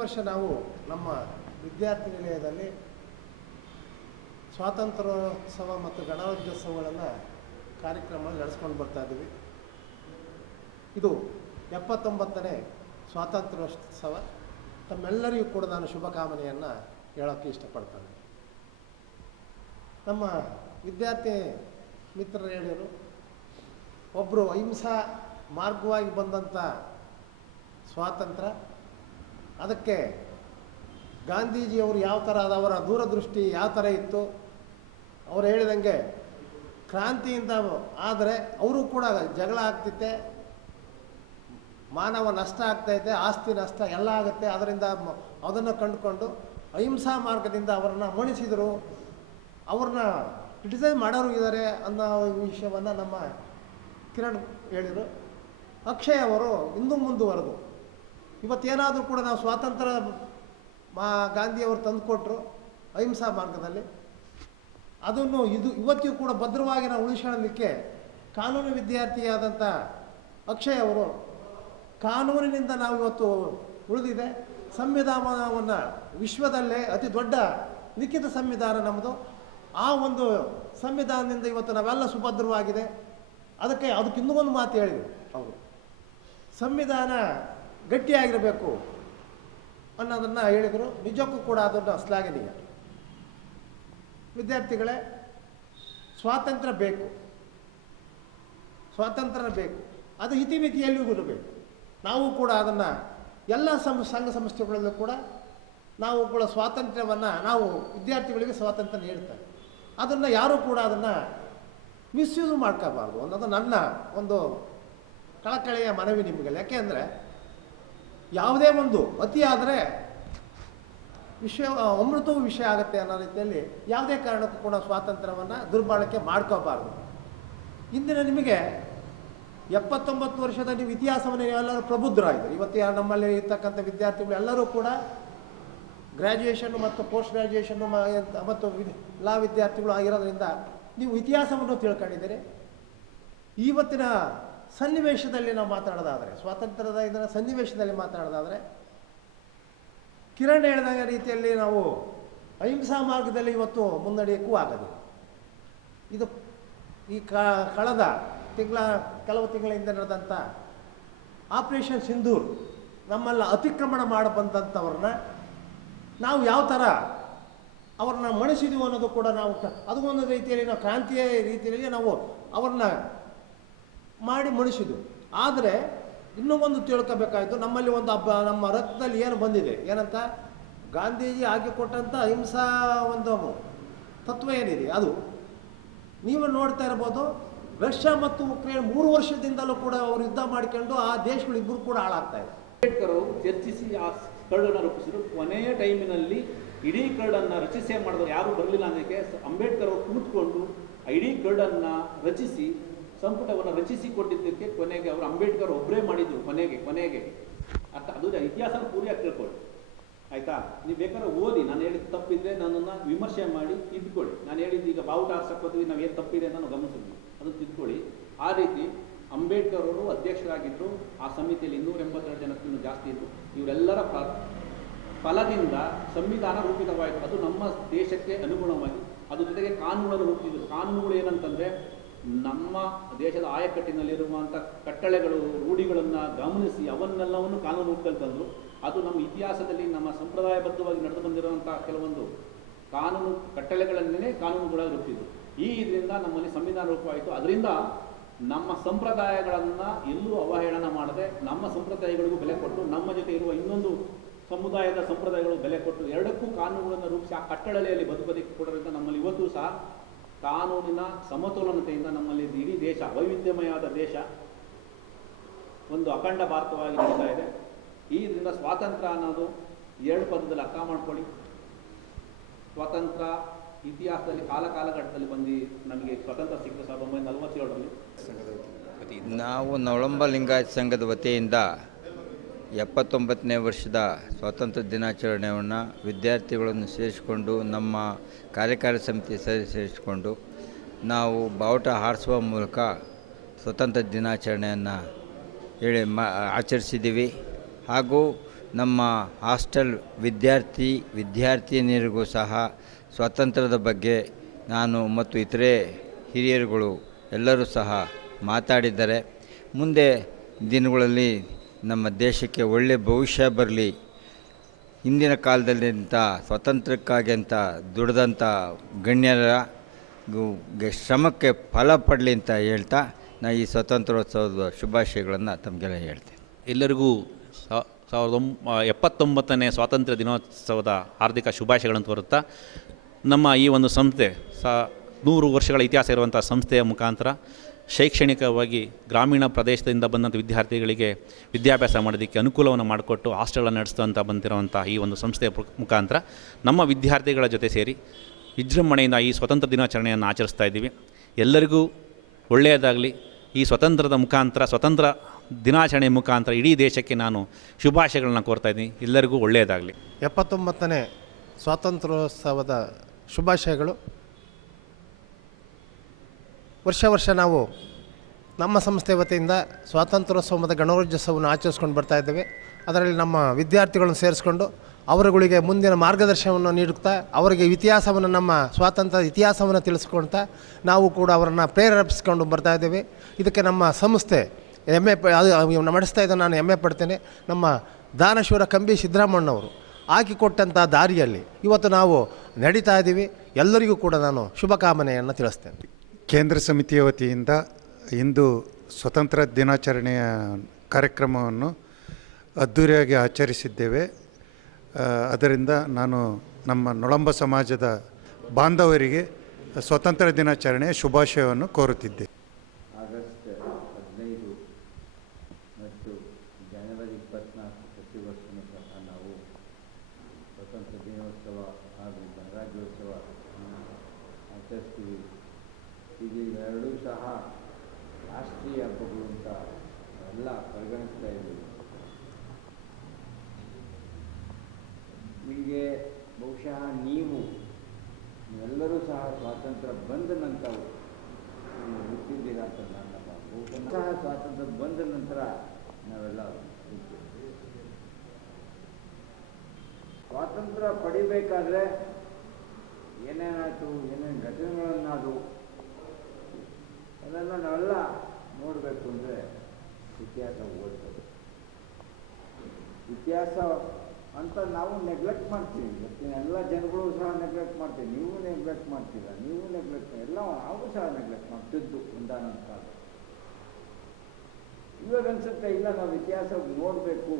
ವರ್ಷ ನಾವು ನಮ್ಮ ವಿದ್ಯಾರ್ಥಿ ನಿಲಯದಲ್ಲಿ ಸ್ವಾತಂತ್ರ್ಯೋತ್ಸವ ಮತ್ತು ಗಣರಾಜ್ಯೋತ್ಸವಗಳನ್ನು ಕಾರ್ಯಕ್ರಮ ನಡೆಸ್ಕೊಂಡು ಬರ್ತಾ ಇದ್ದೀವಿ. ಇದು ಎಪ್ಪತ್ತೊಂಬತ್ತನೇ ಸ್ವಾತಂತ್ರ್ಯೋತ್ಸವ. ತಮ್ಮೆಲ್ಲರಿಗೂ ಕೂಡ ನಾನು ಶುಭಕಾಮನೆಯನ್ನು ಹೇಳೋಕ್ಕೆ ಇಷ್ಟಪಡ್ತೇನೆ. ನಮ್ಮ ವಿದ್ಯಾರ್ಥಿ ಮಿತ್ರರು ಹೇಳಿದರು ಒಬ್ಬರು ಅಹಿಂಸಾ ಮಾರ್ಗವಾಗಿ ಬಂದಂಥ ಸ್ವಾತಂತ್ರ್ಯ ಅದಕ್ಕೆ ಗಾಂಧೀಜಿಯವರು ಯಾವ ಥರ ಅವರ ದೂರದೃಷ್ಟಿ ಯಾವ ಥರ ಇತ್ತು? ಅವರು ಹೇಳಿದಂಗೆ ಕ್ರಾಂತಿಯಿಂದ ಆದರೆ ಅವರು ಕೂಡ ಜಗಳ ಆಗ್ತಿತ್ತೆ, ಮಾನವ ನಷ್ಟ ಆಗ್ತೈತೆ ಆಸ್ತಿ ನಷ್ಟ ಎಲ್ಲ ಆಗುತ್ತೆ. ಅದರಿಂದ ಅದನ್ನು ಕಂಡುಕೊಂಡು ಅಹಿಂಸಾ ಮಾರ್ಗದಿಂದ ಅವರನ್ನು ಮಣಿಸಿದರು. ಅವ್ರನ್ನ ಕ್ರಿಟಿಸೈಸ್ ಮಾಡೋರು ಇದ್ದಾರೆ ಅನ್ನೋ ವಿಷಯವನ್ನು ನಮ್ಮ ಕಿರಣ್ ಹೇಳಿದರು. ಅಕ್ಷಯ್ ಅವರು ಇನ್ನೂ ಮುಂದುವರೆದು. ಇವತ್ತೇನಾದರೂ ಕೂಡ ನಾವು ಸ್ವಾತಂತ್ರ್ಯ ಮಾ ಗಾಂಧಿಯವರು ತಂದುಕೊಟ್ರು ಅಹಿಂಸಾ ಮಾರ್ಗದಲ್ಲಿ. ಅದನ್ನು ಇದು ಇವತ್ತಿಗೂ ಕೂಡ ಭದ್ರವಾಗಿ ನಾವು ಉಳಿಸ್ಕೊಳ್ಳಲಿಕ್ಕೆ ಕಾನೂನು ವಿದ್ಯಾರ್ಥಿಯಾದಂಥ ಅಕ್ಷಯ್ ಅವರು ಕಾನೂನಿನಿಂದ ನಾವು ಇವತ್ತು ಉಳಿದಿದೆ. ಸಂವಿಧಾನವನ್ನು ವಿಶ್ವದಲ್ಲೇ ಅತಿ ದೊಡ್ಡ ಲಿಖಿತ ಸಂವಿಧಾನ ನಮ್ಮದು. ಆ ಒಂದು ಸಂವಿಧಾನದಿಂದ ಇವತ್ತು ನಾವೆಲ್ಲ ಸುಭದ್ರವಾಗಿದೆ. ಅದಕ್ಕೆ ಅದಕ್ಕೆ ಒಂದು ಮಾತು ಹೇಳಿದರು ಅವರು ಸಂವಿಧಾನ ಗಟ್ಟಿಯಾಗಿರಬೇಕು ಅನ್ನೋದನ್ನು ಹೇಳಿದರು. ನಿಜಕ್ಕೂ ಕೂಡ ಅದನ್ನು ಶ್ಲಾಘನೀಯ ವಿದ್ಯಾರ್ಥಿಗಳೇ, ಸ್ವಾತಂತ್ರ್ಯ ಬೇಕು. ಸ್ವಾತಂತ್ರ್ಯ ಬೇಕು. ಅದು ಇತಿಮಿತಿಯಲ್ಲಿಯೂ ಇರಬೇಕು ನಾವು ಕೂಡ ಅದನ್ನು ಎಲ್ಲ ಸಂ, ಸಂಘ ಸಂಸ್ಥೆಗಳಲ್ಲೂ ಕೂಡ ನಾವು ಕೂಡ ಸ್ವಾತಂತ್ರ್ಯವನ್ನು, ನಾವು ವಿದ್ಯಾರ್ಥಿಗಳಿಗೆ ಸ್ವಾತಂತ್ರ್ಯ ನೀಡ್ತಾರೆ ಅದನ್ನು ಯಾರೂ ಕೂಡ ಅದನ್ನು ಮಿಸ್ಯೂಸ್ ಮಾಡ್ಕೋಬಾರ್ದು ಅನ್ನೋದು ನನ್ನ ಒಂದು ಕಳಕಳಿಯ ಮನವಿ ನಿಮಗೆ ಯಾಕೆಂದರೆ ಯಾವುದೇ ಒಂದು ಅತಿ ವಿಷಯ ಅಮೃತವೂ ವಿಷಯ ಆಗುತ್ತೆ ಅನ್ನೋ ರೀತಿಯಲ್ಲಿ ಯಾವುದೇ ಕಾರಣಕ್ಕೂ ಕೂಡ ಸ್ವಾತಂತ್ರ್ಯವನ್ನು ದುರ್ಬಳಕೆ ಮಾಡ್ಕೋಬಾರ್ದು. ಇಂದಿನ ನಿಮಗೆ ಎಪ್ಪತ್ತೊಂಬತ್ತು ವರ್ಷದ ನೀವು ಇತಿಹಾಸವನ್ನು ನೀವೆಲ್ಲರೂ ಪ್ರಬುದ್ಧರಾಗಿದ್ದರು. ಇವತ್ತು ನಮ್ಮಲ್ಲಿ ಇರ್ತಕ್ಕಂಥ ವಿದ್ಯಾರ್ಥಿಗಳು ಎಲ್ಲರೂ ಕೂಡ ಗ್ರ್ಯಾಜುಯೇಷನ್ ಮತ್ತು ಪೋಸ್ಟ್ ಗ್ರ್ಯಾಜುಯೇಷನ್ ಮತ್ತು ಲಾ ವಿದ್ಯಾರ್ಥಿಗಳು ಆಗಿರೋದ್ರಿಂದ ನೀವು ಇತಿಹಾಸವನ್ನು ತಿಳ್ಕೊಂಡಿದ್ದೀರಿ. ಇವತ್ತಿನ ಸನ್ನಿವೇಶದಲ್ಲಿ ನಾವು ಮಾತಾಡೋದಾದರೆ, ಸ್ವಾತಂತ್ರ್ಯದ ಇದರ ಸನ್ನಿವೇಶದಲ್ಲಿ ಮಾತಾಡೋದಾದರೆ, ಕಿರಣ್ ಹೇಳಿದ ರೀತಿಯಲ್ಲಿ ನಾವು ಅಹಿಂಸಾ ಮಾರ್ಗದಲ್ಲಿ ಇವತ್ತು ಮುನ್ನಡೆಯಕ್ಕೂ ಆಗದು. ಇದು ಈ ಕಳೆದ ತಿಂಗಳ, ಕೆಲವು ತಿಂಗಳ ಹಿಂದೆ ನಡೆದಂಥ ಆಪರೇಷನ್ ಸಿಂಧೂರ್ ನಮ್ಮೆಲ್ಲ ಅತಿಕ್ರಮಣ ಮಾಡಿ ಬಂದಂಥವ್ರನ್ನ ನಾವು ಯಾವ ಥರ ಅವ್ರನ್ನ ಮಣಿಸಿದೀವಿ ಅನ್ನೋದು ಕೂಡ ನಾವು ಅದು ಒಂದು ರೀತಿಯಲ್ಲಿ ನಾವು ಕ್ರಾಂತಿಯ ರೀತಿಯಲ್ಲಿ ನಾವು ಅವ್ರನ್ನ ಮಾಡಿ ಮಣಿಸಿದ್ವು ಆದರೆ ಇನ್ನೂ ಒಂದು ತಿಳ್ಕೋಬೇಕಾಯಿತು, ನಮ್ಮಲ್ಲಿ ಒಂದು ಹಬ್ಬ, ನಮ್ಮ ರಕ್ತದಲ್ಲಿ ಏನು ಬಂದಿದೆ? ಏನಂತ? ಗಾಂಧೀಜಿ ಹಾಕಿಕೊಟ್ಟಂಥ ಅಹಿಂಸಾ ಒಂದು ತತ್ವ ಏನಿದೆ? ಅದು ನೀವು ನೋಡ್ತಾ ಇರ್ಬೋದು, ರಷ್ಯಾ ಮತ್ತು ಉಕ್ರೇನ್ ಮೂರು ವರ್ಷದಿಂದಲೂ ಕೂಡ ಅವರು ಯುದ್ಧ ಮಾಡಿಕೊಂಡು ಆ ದೇಶಗಳು ಇಬ್ಬರು ಕೂಡ ಹಾಳಾಗ್ತಾ ಇದೆ. ಅಂಬೇಡ್ಕರ್ ಅವರು ಚರ್ಚಿಸಿ ಆ ಕರಡನ್ನು ರೂಪಿಸಿದ್ರು. ಕೊನೆಯ ಟೈಮಿನಲ್ಲಿ ಇಡೀ ಕರಡನ್ನು ರಚಿಸೇ ಮಾಡಿದ್ರು? ಯಾರು ಬರಲಿಲ್ಲ ಅನ್ನೋಕ್ಕೆ ಅಂಬೇಡ್ಕರ್ ಅವರು ಕೂತ್ಕೊಂಡು ಇಡೀ ಕರಡನ್ನು ರಚಿಸಿ ಸಂಪುಟವನ್ನು ರಚಿಸಿ ಕೊಟ್ಟಿದ್ದಕ್ಕೆ ಕೊನೆಗೆ ಅವರು ಅಂಬೇಡ್ಕರ್ ಒಬ್ಬರೇ ಮಾಡಿದ್ರು ಕೊನೆಗೆ ಕೊನೆಗೆ. ಅರ್ಥ, ಅದು ಇತಿಹಾಸನ ಪೂರ್ತಿಯಾಗಿ ತಿಳ್ಕೊಳ್ಳಿ. ಆಯ್ತಾ? ನೀವು ಬೇಕಾದ್ರೆ ಓದಿ. ನಾನು ಹೇಳಿದ ತಪ್ಪಿದ್ರೆ ನನ್ನನ್ನು ವಿಮರ್ಶೆ ಮಾಡಿ ತಿದ್ದುಕೊಳ್ಳಿ ನಾನು ಹೇಳಿದ್ದು ಈಗ ಬಾವುಟ ಹಾರ್ಸಕ್ಕೋದ್ವಿ ನಾವು ಏನು ತಪ್ಪಿದೆ ಅಂತ ನಾವು ಗಮನಿಸಿದ್ವಿ. ಅದನ್ನು ತಿದ್ಕೊಳ್ಳಿ. ಆ ರೀತಿ ಅಂಬೇಡ್ಕರ್ ಅವರು ಅಧ್ಯಕ್ಷರಾಗಿದ್ದರು ಆ ಸಮಿತಿಯಲ್ಲಿ ಇನ್ನೂರ ಎಂಬತ್ತೆರಡು ಜನಕ್ಕಿಂತ ಜಾಸ್ತಿ ಇದ್ದರು ಇವರೆಲ್ಲರ ಫಲದಿಂದ ಸಂವಿಧಾನ ರೂಪಿತವಾಯಿತು. ಅದು ನಮ್ಮ ದೇಶಕ್ಕೆ ಅನುಗುಣವಾಗಿ ಅದ್ರ ಜೊತೆಗೆ ಕಾನೂನನ್ನು ರೂಪಿಸಿದ್ರು ಕಾನೂನುಗಳು ಏನಂತಂದರೆ ನಮ್ಮ ದೇಶದ ಆಯಕಟ್ಟಿನಲ್ಲಿರುವಂಥ ಕಟ್ಟಳೆಗಳು, ರೂಢಿಗಳನ್ನು ಗಮನಿಸಿ ಅವನ್ನೆಲ್ಲವನ್ನು ಕಾನೂನು ರೂಪದಲ್ಲಿ ತಂದು ಅದು ನಮ್ಮ ಇತಿಹಾಸದಲ್ಲಿ, ನಮ್ಮ ಸಂಪ್ರದಾಯಬದ್ಧವಾಗಿ ನಡೆದು ಬಂದಿರುವಂಥ ಕೆಲವೊಂದು ಕಾನೂನು ಕಟ್ಟಳೆಗಳನ್ನೇ ಕಾನೂನುಗಳಾಗಿ ರೂಪಿಸಿದ್ರು. ಈ ಇದರಿಂದ ನಮ್ಮಲ್ಲಿ ಸಂವಿಧಾನ ರೂಪವಾಯಿತು. ಅದರಿಂದ ನಮ್ಮ ಸಂಪ್ರದಾಯಗಳನ್ನು ಎಲ್ಲೂ ಅವಹೇಳನ ಮಾಡದೆ ನಮ್ಮ ಸಂಪ್ರದಾಯಗಳಿಗೂ ಬೆಲೆ ಕೊಟ್ಟು, ನಮ್ಮ ಜೊತೆ ಇರುವ ಇನ್ನೊಂದು ಸಮುದಾಯದ ಸಂಪ್ರದಾಯಗಳು ಬೆಲೆ ಕೊಟ್ಟು, ಎರಡಕ್ಕೂ ಕಾನೂನುಗಳನ್ನು ರೂಪಿಸಿ ಆ ಕಟ್ಟಳೆಯಲ್ಲಿ ಬದುಕೋದಕ್ಕೆ ಕೊಡೋದ್ರಿಂದ ನಮ್ಮಲ್ಲಿ ಇವತ್ತು ಸಹ ಕಾನೂನಿನ ಸಮತೋಲನತೆಯಿಂದ ನಮ್ಮಲ್ಲಿ ಇಡೀ ದೇಶ, ವೈವಿಧ್ಯಮಯವಾದ ದೇಶ ಒಂದು ಅಖಂಡ ಭಾರತವಾಗಿ ನಡೀತಾ ಇದೆ. ಇದರಿಂದ ಸ್ವಾತಂತ್ರ್ಯ ಅನ್ನೋದು ಎರಡು ಪದದಲ್ಲಿ ಅರ್ಥ ಮಾಡ್ಕೊಳ್ಳಿ. ಸ್ವಾತಂತ್ರ್ಯ ಇತಿಹಾಸದಲ್ಲಿ ಕಾಲ ಕಾಲಘಟ್ಟದಲ್ಲಿ ಬಂದು ನಮಗೆ ಸ್ವಾತಂತ್ರ್ಯ ಸಿಕ್ಕಿದೆ ಸಾವಿರದ ಒಂಬೈನೂರ ನಲವತ್ತೇಳರಲ್ಲಿ. ನಾವು ನವಳಂಬ ಲಿಂಗಾಯತ ಸಂಘದ ವತಿಯಿಂದ ಎಪ್ಪತ್ತೊಂಬತ್ತನೇ ವರ್ಷದ ಸ್ವಾತಂತ್ರ್ಯ ದಿನಾಚರಣೆಯನ್ನು ವಿದ್ಯಾರ್ಥಿಗಳನ್ನು ಸೇರಿಸಿಕೊಂಡು ನಮ್ಮ ಕಾರ್ಯಕಾರಿ ಸಮಿತಿ ಸರಿ ಸೇರಿಸಿಕೊಂಡು ನಾವು ಬಾವುಟ ಹಾರಿಸುವ ಮೂಲಕ ಸ್ವತಂತ್ರ ದಿನಾಚರಣೆಯನ್ನು ಹೇಳಿ ಮಾ, ಆಚರಿಸಿದ್ದೀವಿ. ಹಾಗೂ ನಮ್ಮ ಹಾಸ್ಟೆಲ್ ವಿದ್ಯಾರ್ಥಿ, ವಿದ್ಯಾರ್ಥಿನಿಯರಿಗೂ ಸಹ ಸ್ವಾತಂತ್ರ್ಯದ ಬಗ್ಗೆ ನಾನು ಮತ್ತು ಇತರೆ ಹಿರಿಯರುಗಳು ಎಲ್ಲರೂ ಸಹ ಮಾತಾಡಿದ್ದಾರೆ. ಮುಂದೆ ದಿನಗಳಲ್ಲಿ ನಮ್ಮ ದೇಶಕ್ಕೆ ಒಳ್ಳೆಯ ಭವಿಷ್ಯ ಬರಲಿ. ಹಿಂದಿನ ಕಾಲದಲ್ಲಿಂಥ ಸ್ವಾತಂತ್ರ್ಯಕ್ಕಾಗಿ ಅಂತ ದುಡಿದಂಥ ಗಣ್ಯರ ಶ್ರಮಕ್ಕೆ ಫಲ ಪಡಲಿ ಅಂತ ಹೇಳ್ತಾ ನಾ ಈ ಸ್ವಾತಂತ್ರ್ಯೋತ್ಸವದ ಶುಭಾಶಯಗಳನ್ನು ತಮಗೆಲ್ಲ ಹೇಳ್ತೇನೆ. ಎಲ್ಲರಿಗೂ ಸಾವಿರದ ಒಂಬ ಎಪ್ಪತ್ತೊಂಬತ್ತನೇ ಸ್ವಾತಂತ್ರ್ಯ ದಿನೋತ್ಸವದ ಹಾರ್ದಿಕ ಶುಭಾಶಯಗಳನ್ನು ತೋರುತ್ತಾ ನಮ್ಮ ಈ ಒಂದು ಸಂಸ್ಥೆ ಸಾ, ನೂರು ವರ್ಷಗಳ ಇತಿಹಾಸ ಇರುವಂಥ ಸಂಸ್ಥೆಯ ಮುಖಾಂತರ ಶೈಕ್ಷಣಿಕವಾಗಿ ಗ್ರಾಮೀಣ ಪ್ರದೇಶದಿಂದ ಬಂದಂಥ ವಿದ್ಯಾರ್ಥಿಗಳಿಗೆ ವಿದ್ಯಾಭ್ಯಾಸ ಮಾಡೋದಕ್ಕೆ ಅನುಕೂಲವನ್ನು ಮಾಡಿಕೊಟ್ಟು ಹಾಸ್ಟೆಲನ್ನು ನಡೆಸ್ತಂತ ಬಂದಿರುವಂಥ ಈ ಒಂದು ಸಂಸ್ಥೆಯ ಮುಖಾಂತರ ನಮ್ಮ ವಿದ್ಯಾರ್ಥಿಗಳ ಜೊತೆ ಸೇರಿ ವಿಜೃಂಭಣೆಯಿಂದ ಈ ಸ್ವತಂತ್ರ ದಿನಾಚರಣೆಯನ್ನು ಆಚರಿಸ್ತಾ ಇದ್ದೀವಿ. ಎಲ್ಲರಿಗೂ ಒಳ್ಳೆಯದಾಗಲಿ. ಈ ಸ್ವತಂತ್ರದ ಮುಖಾಂತರ, ಸ್ವತಂತ್ರ ದಿನಾಚರಣೆ ಮುಖಾಂತರ ಇಡೀ ದೇಶಕ್ಕೆ ನಾನು ಶುಭಾಶಯಗಳನ್ನ ಕೋರ್ತಾ ಇದ್ದೀನಿ. ಎಲ್ಲರಿಗೂ ಒಳ್ಳೆಯದಾಗಲಿ. ಎಪ್ಪತ್ತೊಂಬತ್ತನೇ ಸ್ವಾತಂತ್ರ್ಯೋತ್ಸವದ ಶುಭಾಶಯಗಳು. ವರ್ಷ ವರ್ಷ ನಾವು ನಮ್ಮ ಸಂಸ್ಥೆ ವತಿಯಿಂದ ಸ್ವಾತಂತ್ರ್ಯೋತ್ಸವದ ಗಣರಾಜ್ಯೋತ್ಸವವನ್ನು ಆಚರಿಸ್ಕೊಂಡು ಬರ್ತಾ ಇದ್ದೇವೆ. ಅದರಲ್ಲಿ ನಮ್ಮ ವಿದ್ಯಾರ್ಥಿಗಳನ್ನು ಸೇರಿಸ್ಕೊಂಡು ಅವರುಗಳಿಗೆ ಮುಂದಿನ ಮಾರ್ಗದರ್ಶನವನ್ನು ನೀಡುತ್ತಾ ಅವರಿಗೆ ಇತಿಹಾಸವನ್ನು ನಮ್ಮ ಸ್ವಾತಂತ್ರ್ಯ ಇತಿಹಾಸವನ್ನು ತಿಳಿಸ್ಕೊಳ್ತಾ ನಾವು ಕೂಡ ಅವರನ್ನು ಪ್ರೇರೇಪಿಸ್ಕೊಂಡು ಬರ್ತಾ ಇದ್ದೇವೆ. ಇದಕ್ಕೆ ನಮ್ಮ ಸಂಸ್ಥೆ ಹೆಮ್ಮೆ ಅದು ನಡೆಸ್ತಾ ಇದ್ದ ನಾನು ಹೆಮ್ಮೆ ಪಡ್ತೇನೆ. ನಮ್ಮ ದಾನಶೂರ ಕಂಬಿ ಸಿದ್ದರಾಮಣ್ಣವರು ಹಾಕಿಕೊಟ್ಟಂಥ ದಾರಿಯಲ್ಲಿ ಇವತ್ತು ನಾವು ನಡೀತಾ ಇದ್ದೀವಿ. ಎಲ್ಲರಿಗೂ ಕೂಡ ನಾನು ಶುಭಕಾಮನೆಯನ್ನು ತಿಳಿಸ್ತೇನೆ. ಕೇಂದ್ರ ಸಮಿತಿಯ ವತಿಯಿಂದ ಇಂದು ಸ್ವತಂತ್ರ ದಿನಾಚರಣೆಯ ಕಾರ್ಯಕ್ರಮವನ್ನು ಅದ್ಧೂರಿಯಾಗಿ ಆಚರಿಸಿದ್ದೇವೆ. ಅದರಿಂದ ನಾನು ನಮ್ಮ ನೊಳಂಬ ಸಮಾಜದ ಬಾಂಧವರಿಗೆ ಸ್ವತಂತ್ರ ದಿನಾಚರಣೆಯ ಶುಭಾಶಯವನ್ನು ಕೋರುತ್ತಿದ್ದೆ. ಆಗಸ್ಟ್ ಹದಿನೈದು ಮತ್ತು ಜನವರಿ ಇಪ್ಪತ್ನಾಲ್ಕು ಪ್ರತಿ ವರ್ಷವೂ ಸಹ ನಾವು ಸ್ವತಂತ್ರ ದಿನೋತ್ಸವ ಹಾಗೂ ಗಣರಾಜ್ಯೋತ್ಸವ ಆಚರಿಸ್ತೀವಿ. ಈಗ ಇವೆರಡೂ ಸಹ ರಾಷ್ಟ್ರೀಯ ಹಬ್ಬಗಳು ಅಂತ ಎಲ್ಲ ಪರಿಗಣಿಸ್ತಾ ಇದ್ದೀವಿ. ನಿಮಗೆ ಬಹುಶಃ ನೀವು ಎಲ್ಲರೂ ಸಹ ಸ್ವಾತಂತ್ರ್ಯ ಬಂದ ನಂತರ ಹುಟ್ಟಿದ್ದೀರಾ ಅಂತ ನನ್ನ ಬಹುಶಃ ಸ್ವಾತಂತ್ರ್ಯ ಬಂದ ನಂತರ ನಾವೆಲ್ಲ ಸ್ವಾತಂತ್ರ್ಯ ಪಡಿಬೇಕಾದ್ರೆ ಏನೇನಾಯಿತು, ಏನೇನು ಘಟನೆಗಳನ್ನಾದು ಅದನ್ನು ನಾವೆಲ್ಲ ನೋಡಬೇಕು ಅಂದರೆ ಇತಿಹಾಸ ಓದ್ತದೆ ಇತಿಹಾಸ ಅಂತ ನಾವು ನೆಗ್ಲೆಕ್ಟ್ ಮಾಡ್ತೀವಿ. ಇವತ್ತಿನ ಎಲ್ಲ ಜನಗಳು ಸಹ ನೆಗ್ಲೆಕ್ಟ್ ಮಾಡ್ತೀವಿ. ನೀವು ನೆಗ್ಲೆಕ್ಟ್ ಮಾಡ್ತೀರಾ? ನೀವು ನೆಗ್ಲೆಕ್ಟ್ ಎಲ್ಲ ನಾವು ಸಹ ನೆಗ್ಲೆಕ್ಟ್ ಮಾಡ್ತಿದ್ದು ಒಂದಾನೊಂದು ಕಾಲ ಇವಾಗ ಅನ್ಸುತ್ತೆ, ಇಲ್ಲ ನಾವು ಇತಿಹಾಸ ನೋಡಬೇಕು.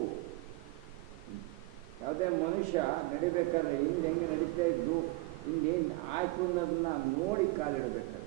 ಯಾವುದೇ ಮನುಷ್ಯ ನಡಿಬೇಕಾದ್ರೆ ಹಿಂದೆ ಹೆಂಗೆ ನಡೀತಾ ಇದ್ದು ಹಿಂದೇನು ಆಯ್ತು ಅನ್ನೋದನ್ನ ನೋಡಿ ಕಾಲಿಡಬೇಕಾದ್ರೆ